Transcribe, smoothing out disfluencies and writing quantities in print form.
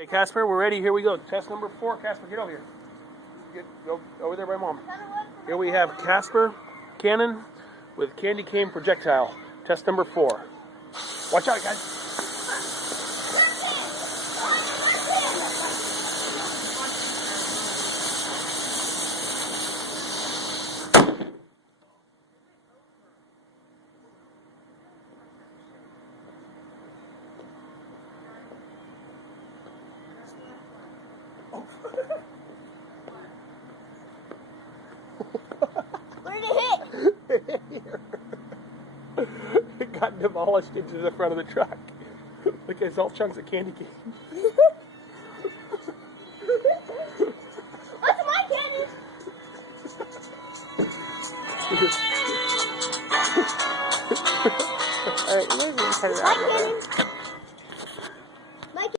Okay, Casper, we're ready. Here we go. Test number 4. Casper, get over here. Go over there by Mom. Here we have Casper Cannon with candy cane projectile. Test number 4. Watch out, guys. Where did it hit? It got demolished into the front of the truck. Look, it's all chunks of candy cane. What's my candy? Alright, maybe we can cut it out a little bit.